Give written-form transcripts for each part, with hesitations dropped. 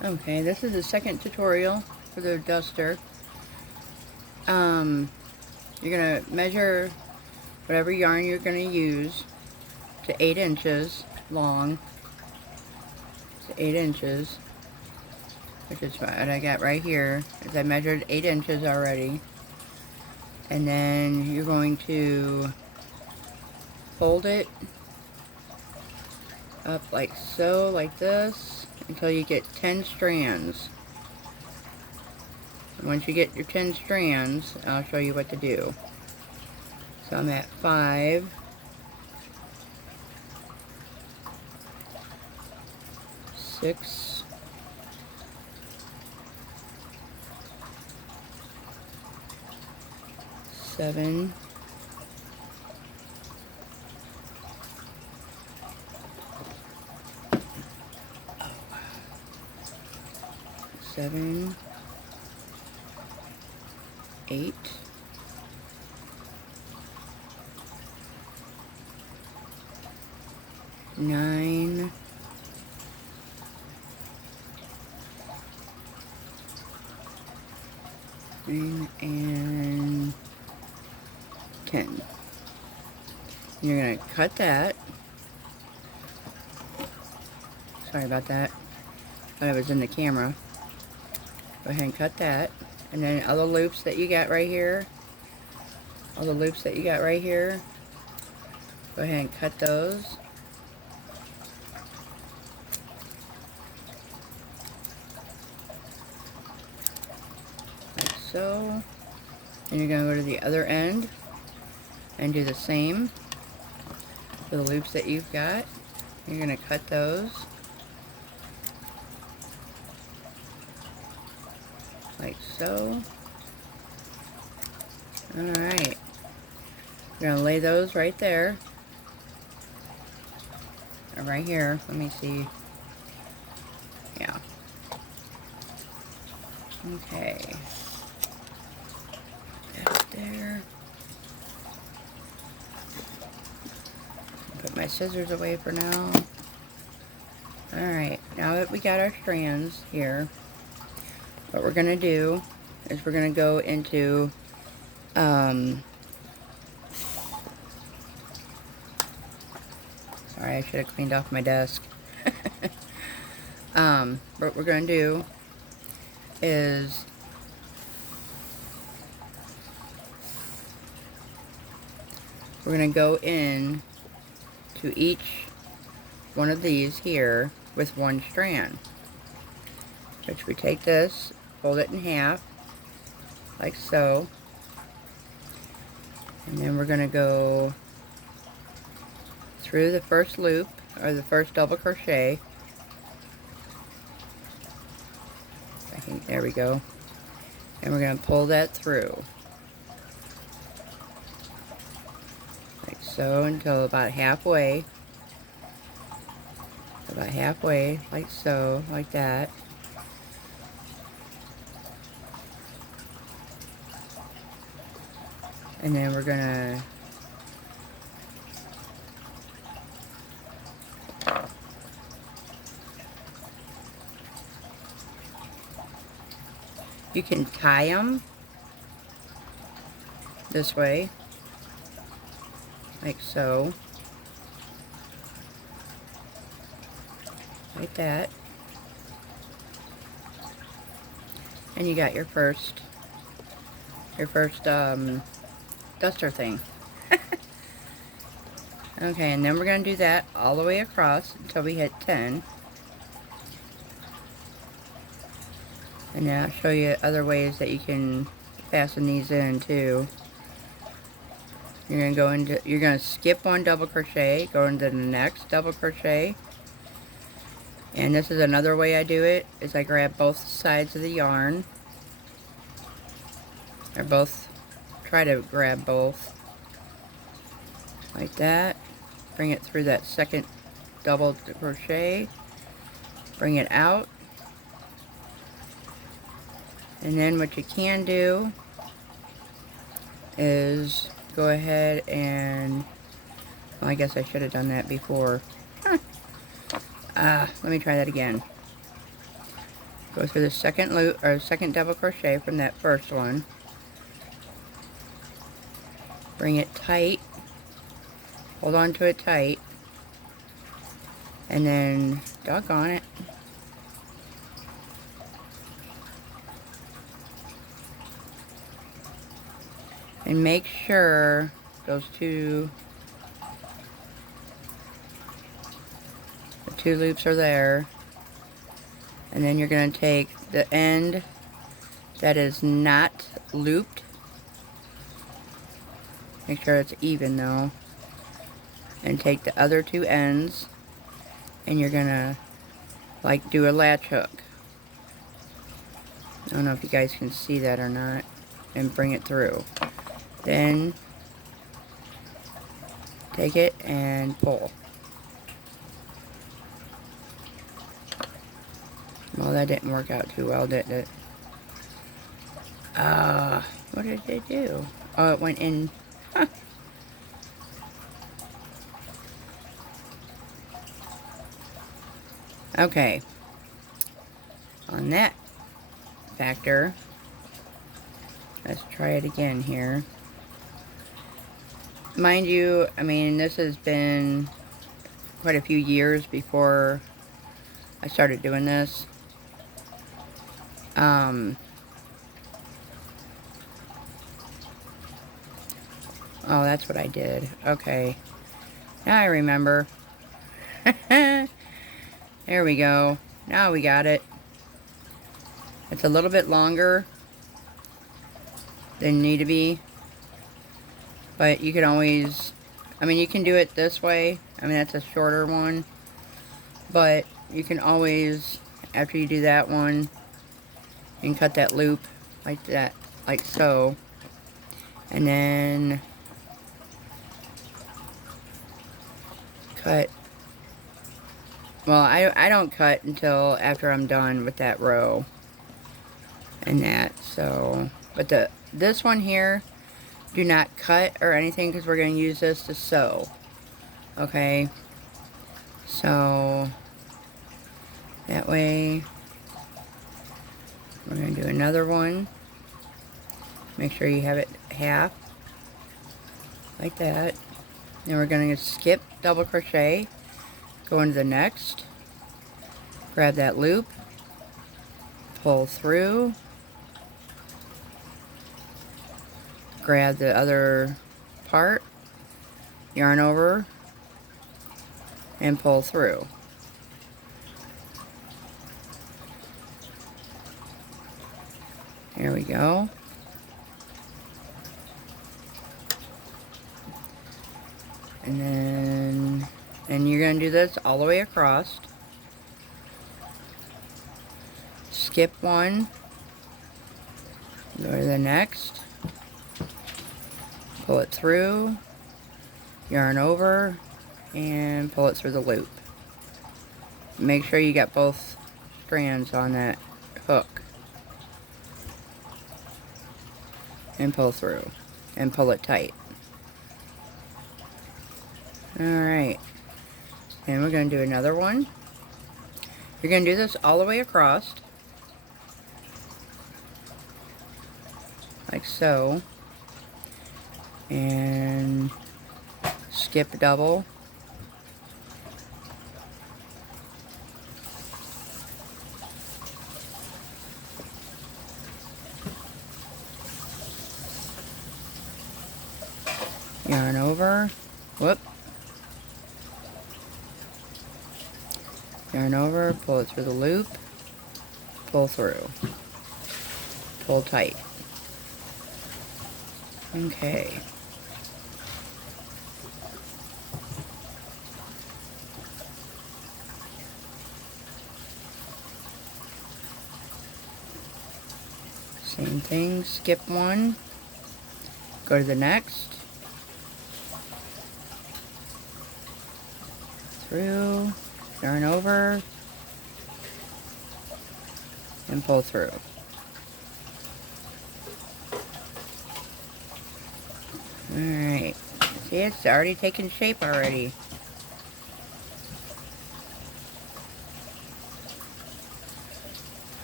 Okay, this is the second tutorial for the duster. You're going to measure whatever yarn you're going to use to 8 inches long. To 8 inches, which is what I got right here, is I measured 8 inches already. And then you're going to fold it up like so, like this, until you get 10 strands. And once you get your 10 strands, I'll show you what to do. So I'm at 5, 6, 7, 7, 8, 9, 9 and 10. You're going to cut that. Sorry about that. Thought I was in the camera. Go ahead and cut that. And then all the loops that you got right here, all the loops that you got right here, go ahead and cut those. Like so. And you're going to go to the other end and do the same for the loops that you've got. You're going to cut those. Like so. Alright. You're going to lay those right there. Or right here. Let me see. Yeah. Okay. That's there. Put my scissors away for now. Alright. Now that we got our strands here, what we're going to do is we're going to go into sorry, I should have cleaned off my desk. What we're going to do is we're going to go in to each one of these here with one strand. Which we take this, fold it in half, like so. And then we're going to go through the first loop, or the first double crochet. I think, there we go. And we're going to pull that through. Like so, until about halfway. About halfway, like so, like that. And then we're gonna you can tie them this way, like so, like that. And you got your first duster thing. Okay, and then we're going to do that all the way across until we hit 10. And then I'll show you other ways that you can fasten these in too. You're going to skip one double crochet, go into the next double crochet. And this is another way I do it, is I grab both sides of the yarn. Or both, try to grab both. Like that. Bring it through that second double crochet. Bring it out. And then what you can do is go ahead and, well, I guess I should have done that before. Let me try that again. Go through the second loop, or second double crochet from that first one. Bring it tight. Hold on to it tight. And then, doggone it. And make sure those two loops are there. And then you're going to take the end that is not looped. Make sure it's even though. And take the other two ends and you're going to like do a latch hook. I don't know if you guys can see that or not. And bring it through. Then take it and pull. Well, that didn't work out too well, did it? What did it do? Oh, it went in. Huh. Okay. On that factor, let's try it again here. Mind you, I mean, this has been quite a few years before I started doing this. Oh, that's what I did. Okay. Now I remember. There we go. Now we got it. It's a little bit longer than need to be. But you can always, I mean, you can do it this way. I mean, that's a shorter one. But you can always, after you do that one, you can cut that loop like that, like so. And then cut. Well, I don't cut until after I'm done with that row. And that, so. But this one here, do not cut or anything because we're going to use this to sew. Okay. So, that way, we're going to do another one. Make sure you have it half. Like that. Then we're going to skip double crochet. Go into the next. Grab that loop. Pull through. Grab the other part. Yarn over. And pull through. There we go. And then you're going to do this all the way across. Skip one. Go to the next. Pull it through. Yarn over. And pull it through the loop. Make sure you got both strands on that hook. And pull through. And pull it tight. Alright. And we're going to do another one. You're going to do this all the way across. Like so. And skip double. Yarn over. Whoop. Yarn over, pull it through the loop, pull through, pull tight. Okay. Same thing, skip one, go to the next, through, yarn over, and pull through. Alright, see, it's already taken shape already.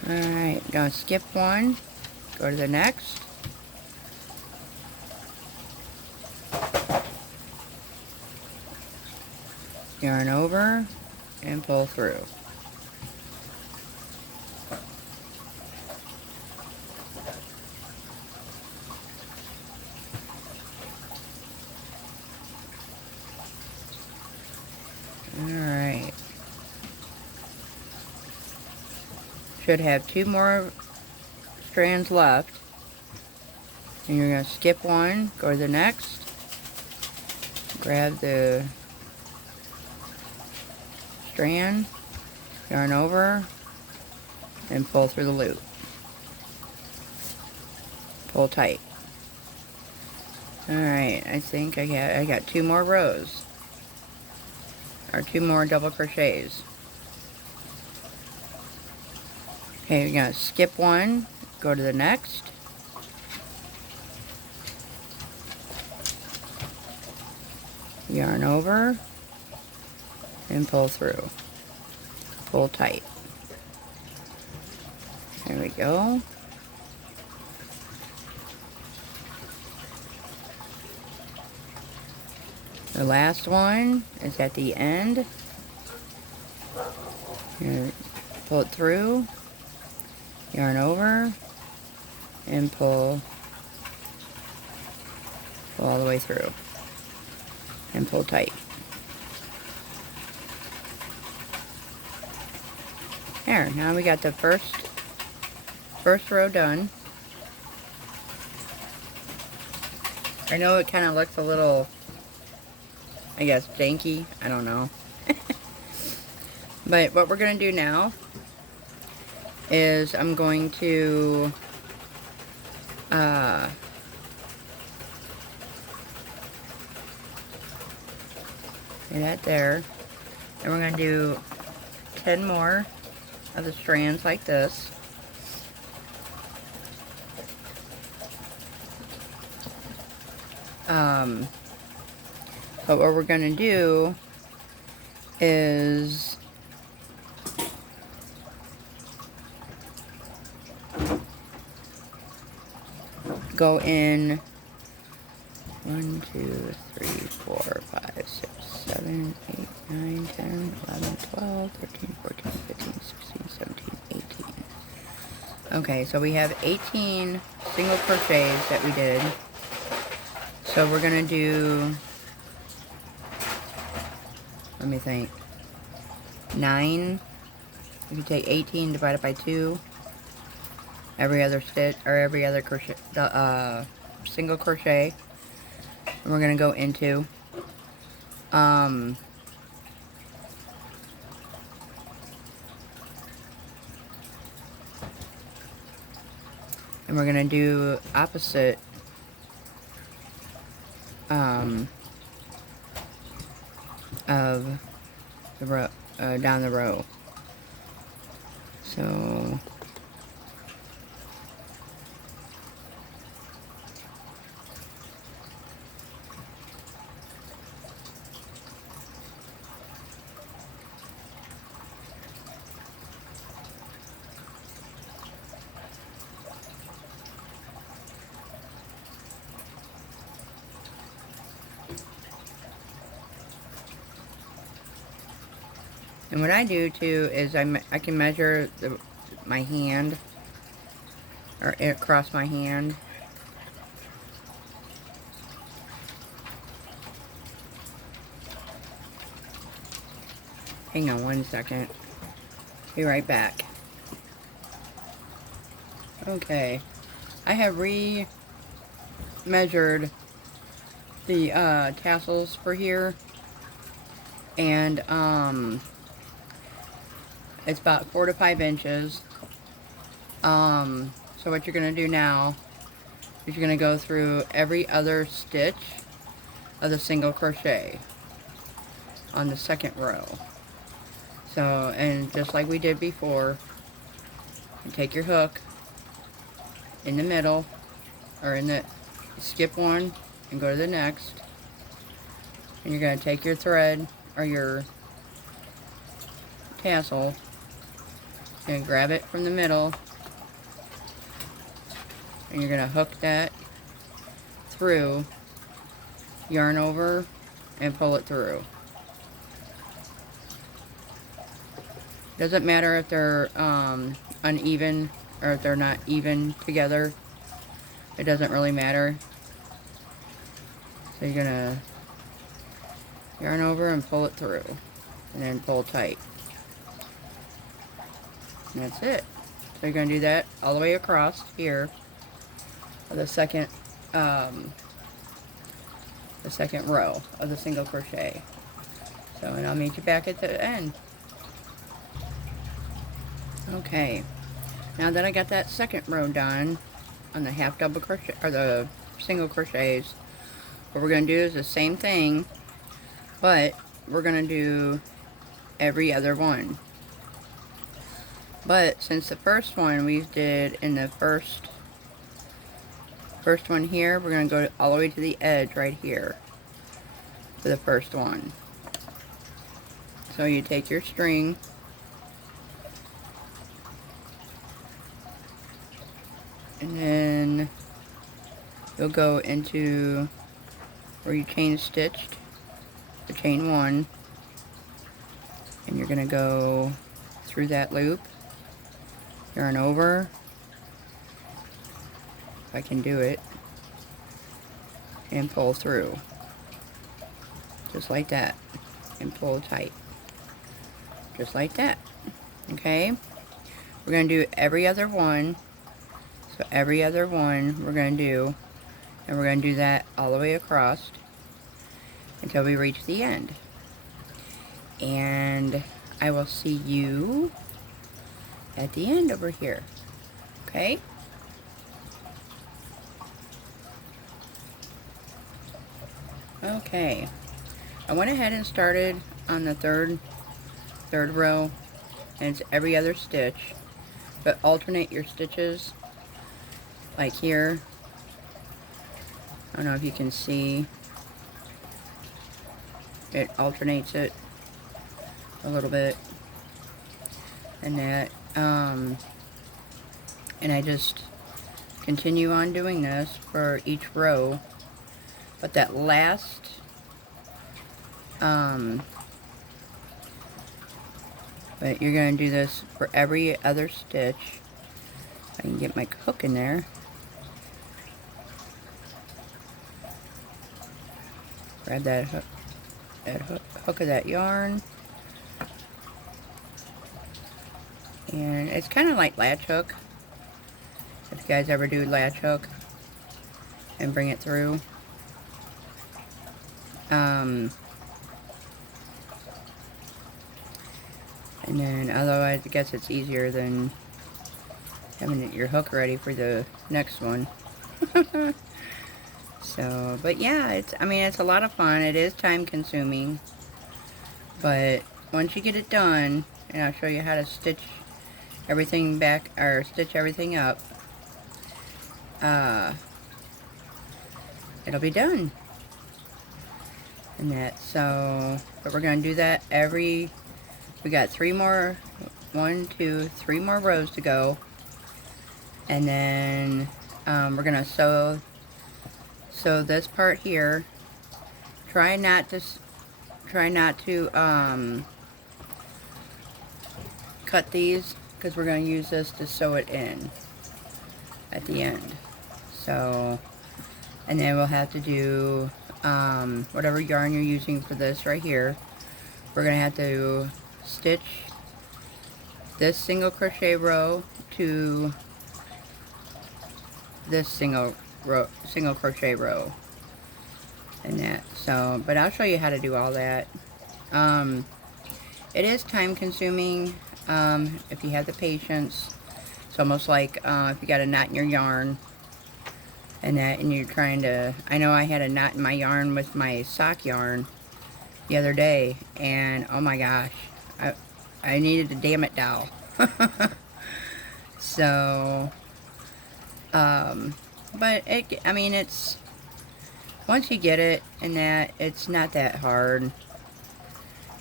Alright, gonna skip one, go to the next. Yarn over and pull through. Alright. Should have 2 more strands left. And you're going to skip one, go to the next, grab the strand, yarn over, and pull through the loop. Pull tight. Alright, I think I got 2 more rows. Or 2 more double crochets. Okay, you're going to skip one, go to the next. Yarn over and pull through. Pull tight. There we go. The last one is at the end. Here, pull it through, yarn over, and pull all the way through, and pull tight. There, now we got the first row done. I know it kind of looks a little, I guess, janky. I don't know. But what we're going to do now is I'm going to get that there. And we're going to do 10 more of the strands like this. But what we're going to do is go in 1, 2, 3, 4, 5, 6, 7, 8, 9, 10, 11, 12, 13, 14, 15, 16, 17, 18. Okay, so we have 18 single crochets that we did. So we're going to do, let me think, 9. If you take 18 divided by 2, every other stitch, or every other crochet, single crochet, and we're going to go into, and we're going to do opposite, of the row, down the row. So and what I do too is I can measure my hand, or across my hand. Hang on one second. Be right back. Okay, I have re-measured the tassels for here, and it's about 4 to 5 inches. So what you're going to do now is you're going to go through every other stitch of the single crochet on the second row. So, and just like we did before, you take your hook in the middle, or in the, skip one and go to the next, and you're going to take your thread or your tassel You're gonna grab it from the middle, and you're gonna hook that through, yarn over, and pull it through. Doesn't matter if they're uneven or if they're not even together. It doesn't really matter. So you're gonna yarn over and pull it through, and then pull tight. And that's it. So you're gonna do that all the way across here of the second row of the single crochet. So, and I'll meet you back at the end. Okay, now that I got that second row done on the half double crochet or the single crochets, what we're going to do is the same thing, but we're going to do every other one. But since the first one we did in the first one here, we're going to go all the way to the edge right here for the first one. So you take your string, and then you'll go into where you chain stitched, the chain one, and you're going to go through that loop, yarn over, if I can do it, and pull through, just like that, and pull tight, just like that. Okay, we're going to do every other one. So every other one we're going to do, and we're going to do that all the way across until we reach the end. And I will see you at the end over here. Okay? Okay. I went ahead and started on the third row, and it's every other stitch, but alternate your stitches. Like here, I don't know if you can see, it alternates it a little bit, and that, and I just continue on doing this for each row, but that last, but you're going to do this for every other stitch. I can get my hook in there. Grab that hook of that yarn, and it's kind of like latch hook. If you guys ever do latch hook and bring it through, and then otherwise I guess it's easier than having your hook ready for the next one. So, but yeah, I mean, it's a lot of fun. It is time consuming, but once you get it done, and I'll show you how to stitch everything back, or stitch everything up, it'll be done. And that, so, but we're going to do that we got 3 more, 1, 2, 3 more rows to go, and then we're going to sew this part here. Try not to cut these, because we're going to use this to sew it in at the end. So, and then we'll have to do whatever yarn you're using for this right here. We're going to have to stitch this single crochet row to this single crochet row, and that. So, but I'll show you how to do all that. It is time consuming if you have the patience. It's almost like if you got a knot in your yarn and you're trying to, I know I had a knot in my yarn with my sock yarn the other day, and oh my gosh, I needed a damn it dowel. So but I mean, it's, once you get it, and that, it's not that hard.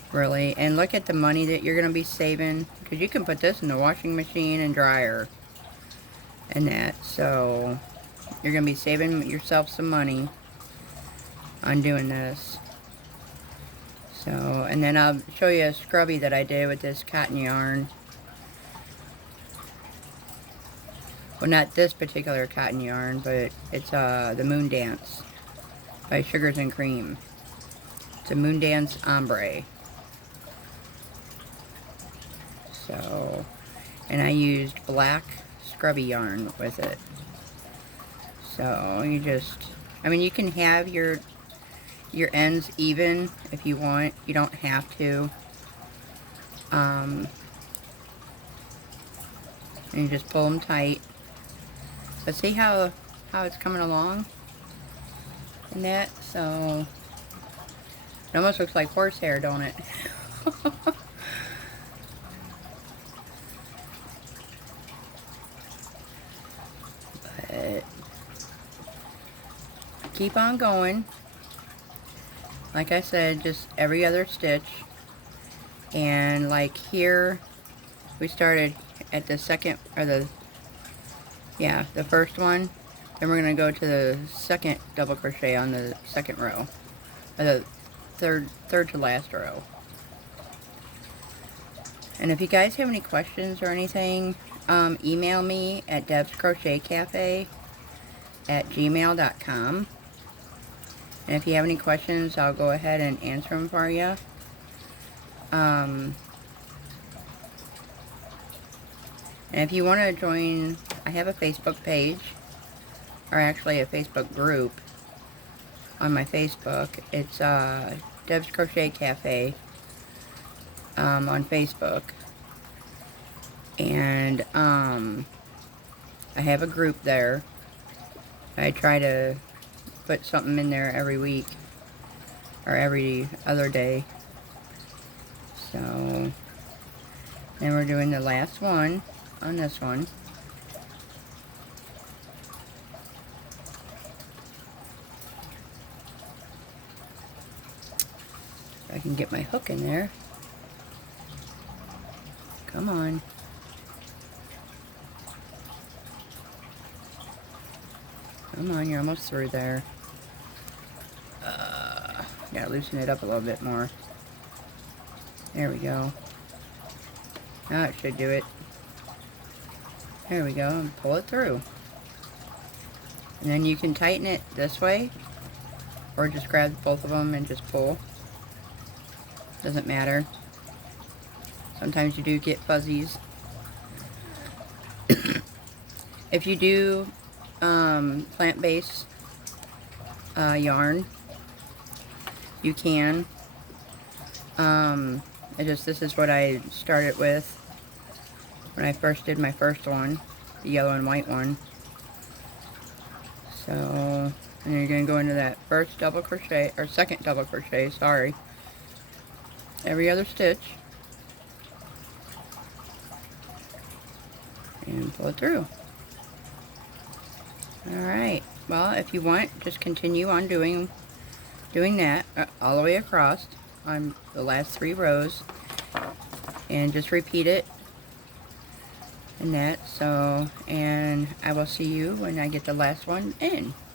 really. And look at the money that you're going to be saving, because you can put this in the washing machine and dryer and that. So you're going to be saving yourself some money on doing this. So, and then I'll show you a scrubby that I did with this cotton yarn. Well, not this particular cotton yarn, but it's the Moon Dance by Sugars and Cream. It's a Moon Dance ombre. So, and I used black scrubby yarn with it. So you just, I mean, you can have your ends even if you want. You don't have to. And you just pull them tight. But see how it's coming along and that? So it almost looks like horsehair, don't it? But keep on going. Like I said, just every other stitch. And like here, we started at the second, or the first one. Then we're going to go to the second double crochet on the second row. Or the third to last row. And if you guys have any questions or anything, email me at debscrochetcafe@gmail.com. And if you have any questions, I'll go ahead and answer them for you. And if you want to join, I have a Facebook page, or actually a Facebook group on my Facebook. It's Deb's Crochet Cafe on Facebook. And I have a group there. I try to put something in there every week or every other day. So then we're doing the last one on this one. If I can get my hook in there. Come on. Come on, you're almost through there. Gotta loosen it up a little bit more. There we go. Now it should do it. There we go, and pull it through. And then you can tighten it this way, or just grab both of them and just pull. Doesn't matter. Sometimes you do get fuzzies. If you do plant-based yarn, you can. This is what I started with when I first did my first one, the yellow and white one. So, and you're going to go into that first double crochet, or second double crochet, sorry, every other stitch, and pull it through. Alright, well, if you want, just continue on doing that all the way across on the last 3 rows, and just repeat it and that. So, and I will see you when I get the last one in.